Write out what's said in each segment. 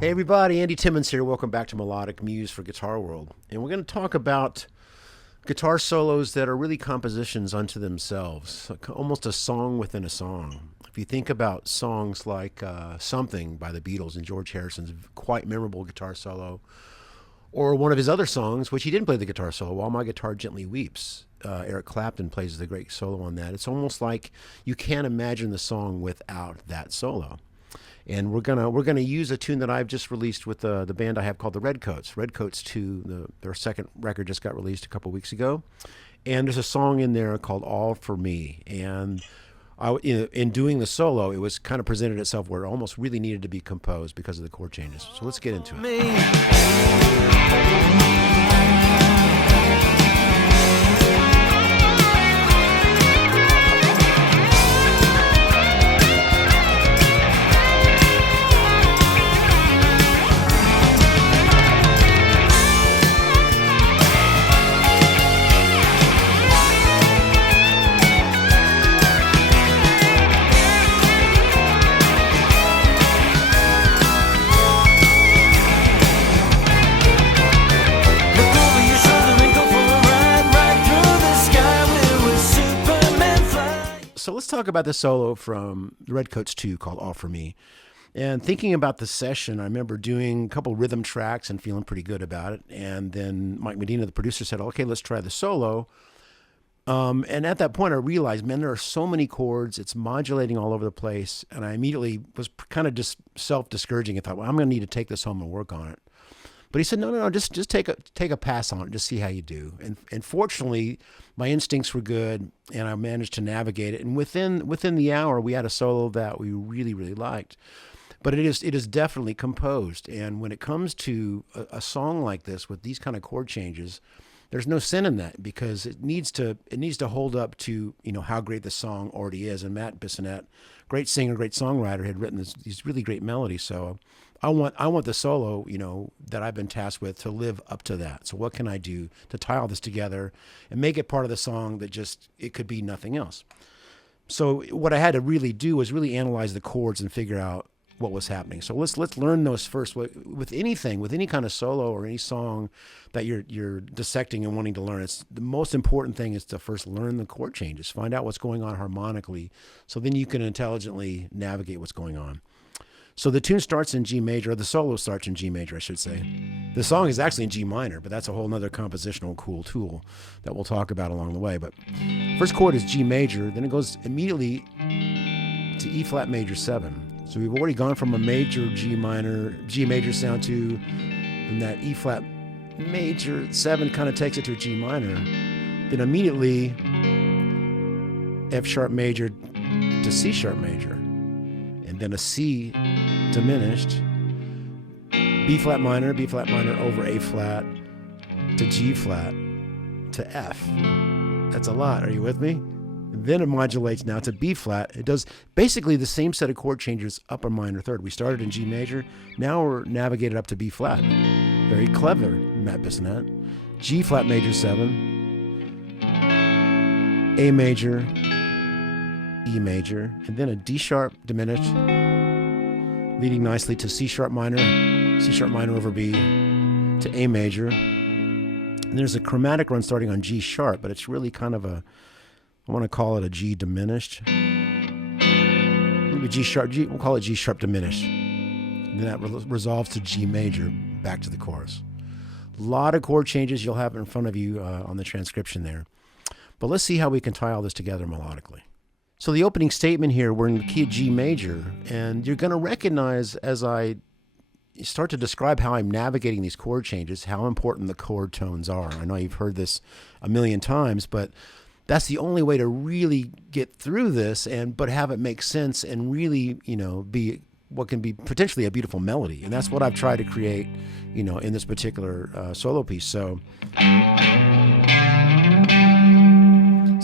Hey everybody, Andy Timmons here. Welcome back to Melodic MUSE for Guitar World. And we're going to talk about guitar solos that are really compositions unto themselves, almost a song within a song. If you think about songs like Something by the Beatles and George Harrison's quite memorable guitar solo, or one of his other songs, which he didn't play the guitar solo, While My Guitar Gently Weeps. Eric Clapton plays the great solo on that. It's almost like you can't imagine the song without that solo. And we're gonna use a tune that I've just released with the band I have called the Redcoats. Redcoats 2, their second record just got released a couple weeks ago, and there's a song in there called All For Me. And in doing the solo, it was kind of presented itself where it almost really needed to be composed because of the chord changes. So let's get into it. So let's talk about the solo from the Redcoats 2 called All For Me. And thinking about the session, I remember doing a couple rhythm tracks and feeling pretty good about it. And then Mike Medina, the producer, said, okay, let's try the solo. And at that point, I realized, man, there are so many chords. It's modulating all over the place. And I immediately was kind of just self-discouraging. I thought, well, I'm going to need to take this home and work on it. But he said, no, just take a pass on it, just see how you do. And fortunately, my instincts were good, and I managed to navigate it. And within the hour, we had a solo that we really, really liked. But it is definitely composed. And when it comes to a song like this with these kind of chord changes, there's no sin in that, because it needs to hold up to how great the song already is. And Matt Bissonette, great singer, great songwriter, had written these really great melodies. So I want the solo, that I've been tasked with to live up to that. So what can I do to tie all this together and make it part of the song that it could be nothing else? So what I had to really do was really analyze the chords and figure out what was happening. So let's learn those first. With any kind of solo or any song that you're dissecting and wanting to learn, it's the most important thing is to first learn the chord changes, find out what's going on harmonically, so then you can intelligently navigate what's going on. So the tune starts in G major, or the solo starts in G major, I should say. The song is actually in G minor, but that's a whole other compositional cool tool that we'll talk about along the way. But first chord is G major, then it goes immediately to E flat major 7. So we've already gone from a major G major sound to, and that E flat major 7 kind of takes it to a G minor. Then immediately F sharp major to C sharp major. And then a C diminished, B flat minor over A flat to G flat to F. That's a lot. Are you with me? And then it modulates now to B flat. It does basically the same set of chord changes, upper minor third. We started in G major. Now we're navigated up to B flat. Very clever, Matt Bissonette. G flat major 7, A major, E major, and then a D sharp diminished, leading nicely to C sharp minor over B to A major. And there's a chromatic run starting on G sharp, but it's really kind of I want to call it a G diminished. Maybe G sharp, we'll call it G sharp diminished. And then that resolves to G major, back to the chorus. A lot of chord changes you'll have in front of you on the transcription there. But let's see how we can tie all this together melodically. So the opening statement here, we're in the key of G major, and you're going to recognize as I start to describe how I'm navigating these chord changes, how important the chord tones are. I know you've heard this a million times, but that's the only way to really get through this but have it make sense and really, be what can be potentially a beautiful melody. And that's what I've tried to create, in this particular solo piece. So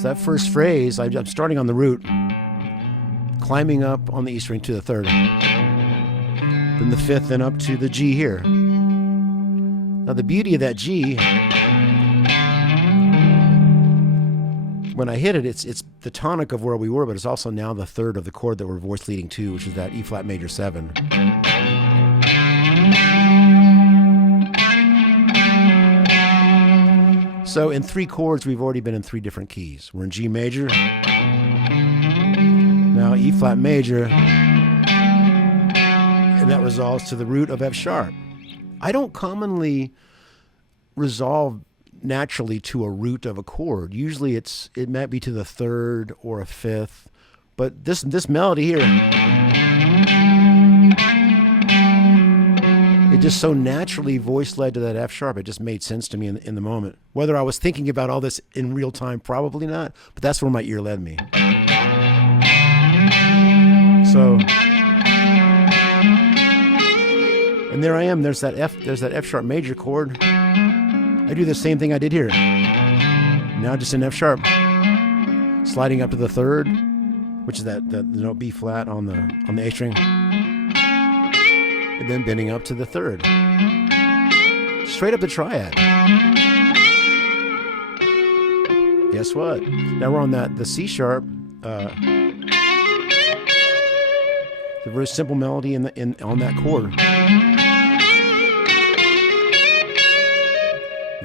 that first phrase, I'm starting on the root, climbing up on the E string to the third, then the fifth, then up to the G here. Now the beauty of that G, when I hit it, it's the tonic of where we were, but it's also now the third of the chord that we're voice leading to, which is that E flat major 7. So in 3 chords, we've already been in 3 different keys. We're in G major, now E flat major, and that resolves to the root of F sharp. I don't commonly resolve naturally to a root of a chord. Usually it might be to the 3rd or a 5th, but this melody here, it just so naturally voice led to that F sharp. It just made sense to me in the moment. Whether I was thinking about all this in real time, probably not, but that's where my ear led me. So, and there I am. There's that F sharp major chord. I do the same thing I did here. Now just in F sharp, sliding up to the 3rd, which is the note B flat on the A string, and then bending up to the 3rd, straight up the triad. Guess what? Now we're on the C sharp. It's a very simple melody on that chord.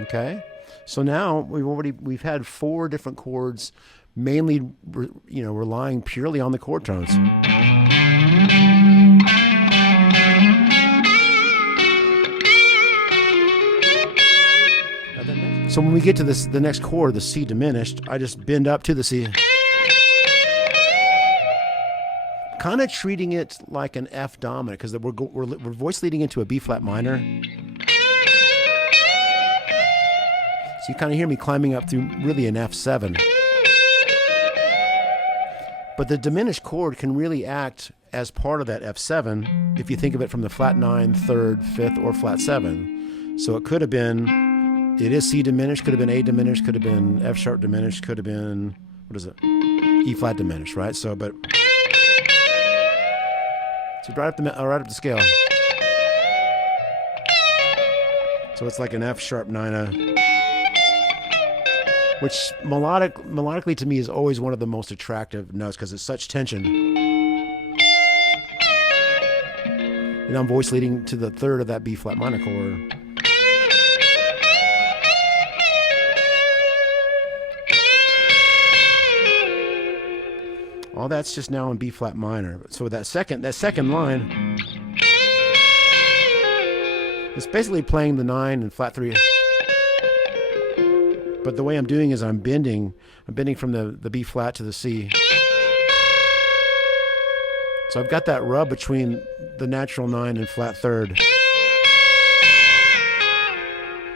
Okay, so now we've had 4 different chords, mainly relying purely on the chord tones. So when we get to the next chord, the C diminished, I just bend up to the C, kind of treating it like an F dominant, because we're voice leading into a B flat minor. So you kind of hear me climbing up through really an F7. But the diminished chord can really act as part of that F7 if you think of it from the flat 9, 3rd, 5th, or flat 7. So it could have been, it is C diminished, could have been A diminished, could have been F sharp diminished, could have been, what is it? E flat diminished, right? So, but, so right up the scale. So it's like an F sharp 9, which melodically to me is always one of the most attractive notes because it's such tension. And I'm voice leading to the 3rd of that B flat minor chord. All that's just now in B flat minor. So that second line, it's basically playing the 9 and flat 3. But the way I'm doing is I'm bending from the B flat to the C. So I've got that rub between the natural 9 and flat 3rd.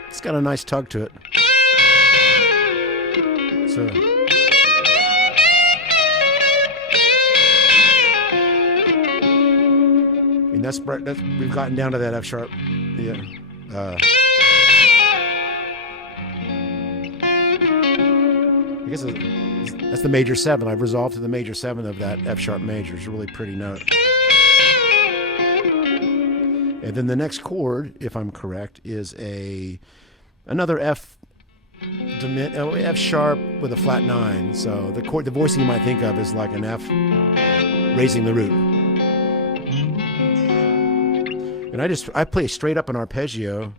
It's got a nice tug to it. So and that's we've gotten down to that F sharp. Yeah. I guess that's the major 7. I've resolved to the major 7 of that F sharp major. It's a really pretty note. And then the next chord, if I'm correct, is another F sharp with a flat 9. So the voicing you might think of is like an F raising the root. And I play straight up an arpeggio.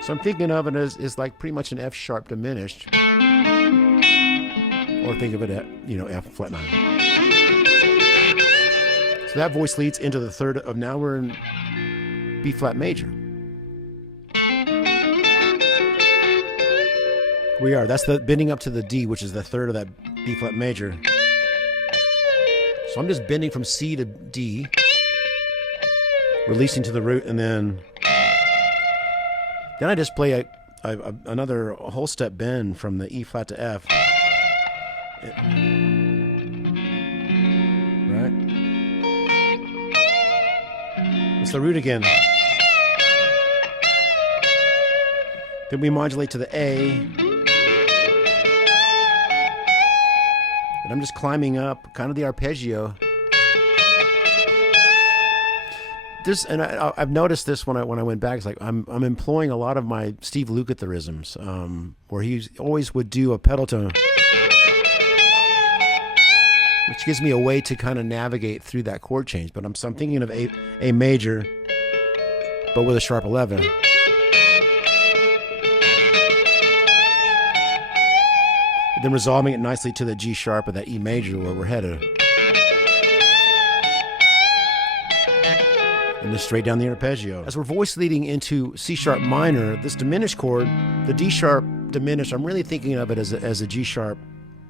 So I'm thinking of it as like pretty much an F sharp diminished, or think of it at F flat 9. So that voice leads into the 3rd of, now we're in B flat major. We are. That's the bending up to the D, which is the 3rd of that B flat major. So I'm just bending from C to D, releasing to the root, and then I just play another whole step bend from the E flat to F. Right? It's the root again. Then we modulate to the A. And I'm just climbing up, kind of the arpeggio. I've noticed this when I went back. It's like I'm employing a lot of my Steve Lukather-isms, where he always would do a pedal tone, which which gives me a way to kind of navigate through that chord change. But so I'm thinking of A major, but with a sharp 11. Then resolving it nicely to the G sharp of that E major where we're headed. And then straight down the arpeggio. As we're voice leading into C sharp minor, this diminished chord, the D sharp diminished, I'm really thinking of it as a G sharp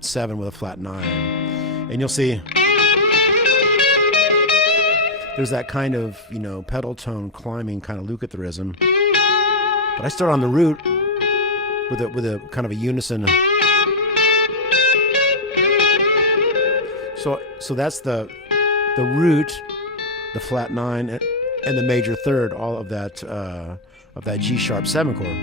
7 with a flat 9. And you'll see there's that kind of, pedal tone climbing kind of Lukather-ism. But I start on the root with a kind of a unison. So that's the root, the flat 9, and the major third, all of that G sharp 7 chord.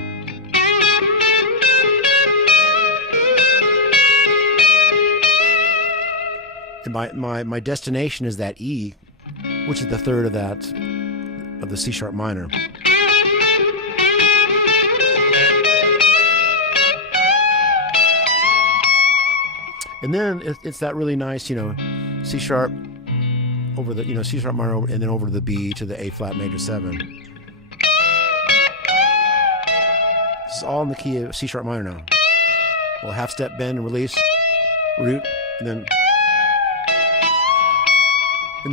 And my destination is that E, which is the third of the C sharp minor. And then it's that really nice, C sharp over the, C sharp minor, and then over to the B to the A flat major 7. This is all in the key of C sharp minor now. Well, half step bend and release, root, and then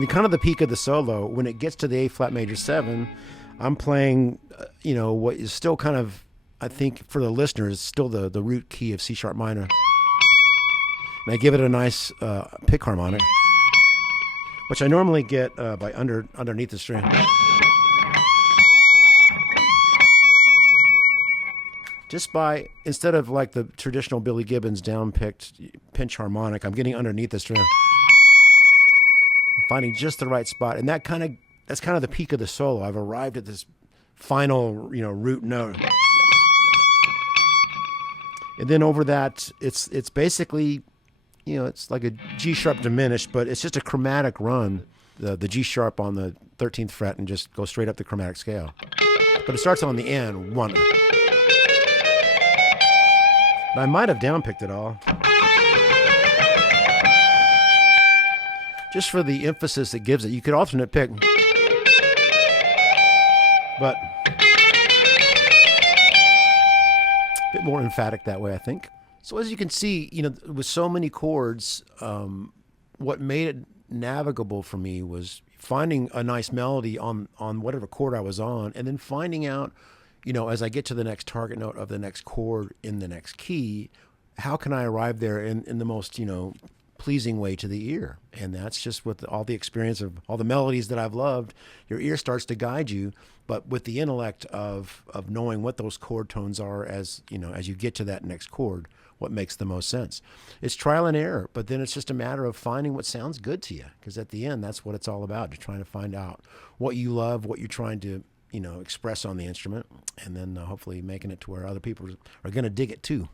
kind of the peak of the solo, when it gets to the A flat major 7, I'm playing, what is still kind of, I think for the listeners, still the root key of C sharp minor. And I give it a nice pick harmonic, which I normally get by underneath the string. Just by, instead of like the traditional Billy Gibbons down-picked pinch harmonic, I'm getting underneath the string. I'm finding just the right spot. And that's kind of the peak of the solo. I've arrived at this final, root note. And then over that, it's basically, it's like a G sharp diminished, but it's just a chromatic run, the G sharp on the 13th fret, and just go straight up the chromatic scale. But it starts on the end, 1. And I might have downpicked it all, just for the emphasis it gives it. You could alternate pick, but a bit more emphatic that way, I think. So as you can see, with so many chords, what made it navigable for me was finding a nice melody on whatever chord I was on, and then finding out, as I get to the next target note of the next chord in the next key, how can I arrive there in the most, pleasing way to the ear? And that's just with all the experience of all the melodies that I've loved. Your ear starts to guide you, but with the intellect of knowing what those chord tones are as you get to that next chord, what makes the most sense. It's trial and error, but then it's just a matter of finding what sounds good to you, because at the end, that's what it's all about. You're trying to find out what you love, what you're trying to express on the instrument, and then hopefully making it to where other people are going to dig it too.